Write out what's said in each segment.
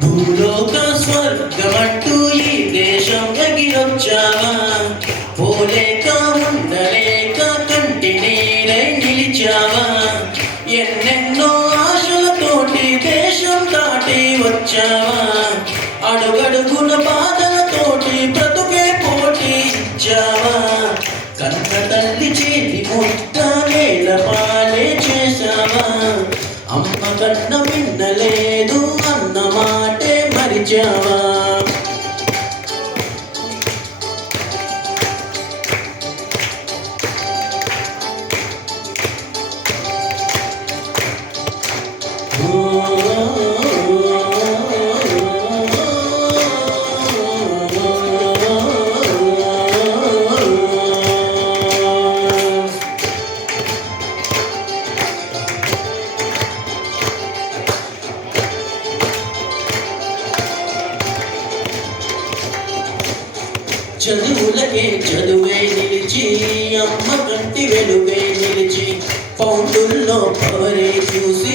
భూలోక స్వర్గమంటూ ఈ దేశం ఎగిరొచ్చావా, పోలేక ఉండలేక కంటి నీరై నిలిచావా, ఎన్నెన్నో ఆశలతోటి దేశం దాటి వచ్చావా, అడుగడుగున బాధలతోటి బ్రతుకే పోటీ ఇచ్చావా, కన్న తల్లి చేతి ముట్ట నేల పాలే చేశావా, అమ్మ కన్న విన్నలేదు అన్న మాటే మరిచావా. చదువులకే చదువే నిలిచి అమ్మ కంటి వెలుగే నిలిచి పౌండుల్లో పవరే చూసి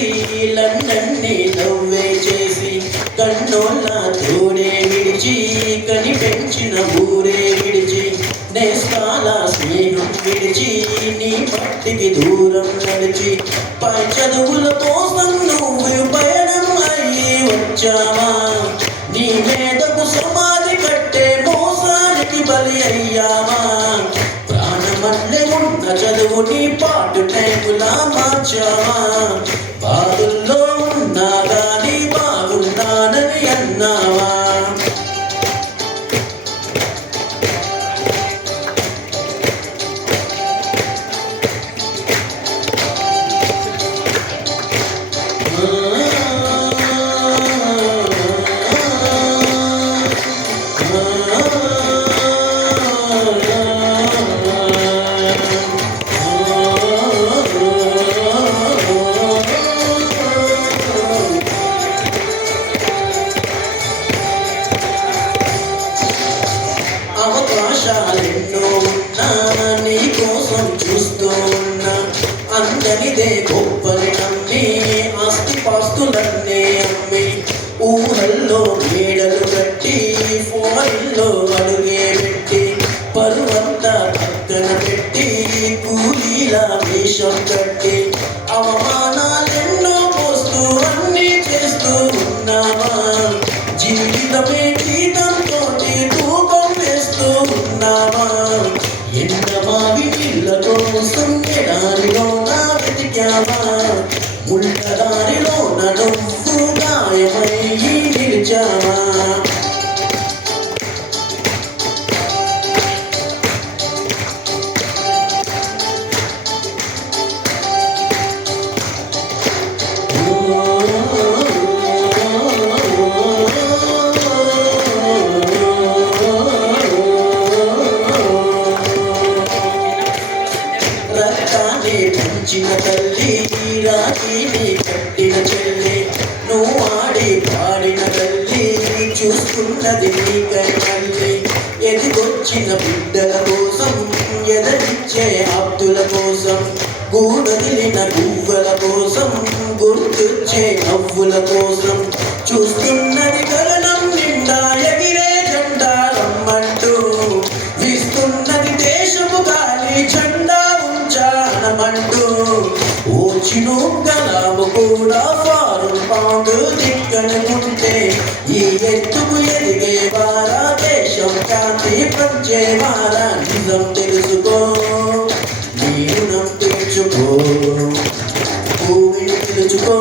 లండన్ని నవ్వే చేసి కన్నోళ్ళ తోడే విడిచి కని పెంచిన ఊరే విడిచి నేస్తాల స్నేహం విడిచి నీ మట్టికి దూరం నడిచి పై చదువుల కోసం నువ్వు పయనం అయ్యి వచ్చావా, నీ మేధకు సమాధి కట్టే మోసానికి బలి అయ్యావా, ప్రాణమల్లె ఉన్న చదువుని పాటు టైపులా మార్చావా, బాధల్లో ఉన్నా గాని బాగున్నానని అన్నావా. అవకాశాలెన్నో ఉన్నా నీ కోసం చూస్తూ ఉన్నా, అందరిదే గొప్పని నమ్మి ఆస్తి పాస్తులన్నీ అమ్మి ఊహల్లో మేడలు కట్టి ఫోన్లో అడుగే పెట్టి పరువంతా పక్కన పెట్టి కూలీలా వేషం కట్టి అవమానాలెన్నో పోస్తూ అన్నీ చేస్తూ ఉన్నావా, జీవితమే జీతంతో తూకం వేస్తూ ఉన్నావా, ఎండమావి నీళ్ళ కోసం ఎడారిలో నా వెతికావా, ముళ్ళదారిలో నువ్వు గాయమయ్యి నిలిచావా. పెంచిన తల్లి రాఖీని కట్టిన చెల్లి, నువ్వు ఆడి పాడిన తల్లి చూస్తున్నది నీకై తల్లి, ఎదిగొచ్చిన బిడ్డల కోసం ఎదరిచ్చే ఆప్తుల కోసం గూడదిలిన గువ్వల కోసం గుర్తొచ్చే నవ్వుల కోసం చూస్తున్నది గగనం నిండా ఎగిరే జెండా రమ్మంటూ వీస్తున్నది దేశపు గాలి జెండా ఉంచానమంటూ ఓచిను గలాము కూడా ఫారూక్ పౌండ్ దిక్కనుకుంటే ఈ ఎత్తుకు ఎదిగే వారా దేశం కాంతి పంచే వారా నిజం తెలుసుకో, నీ రుణం తీర్చుకో, భూమిని పిలుచుకో.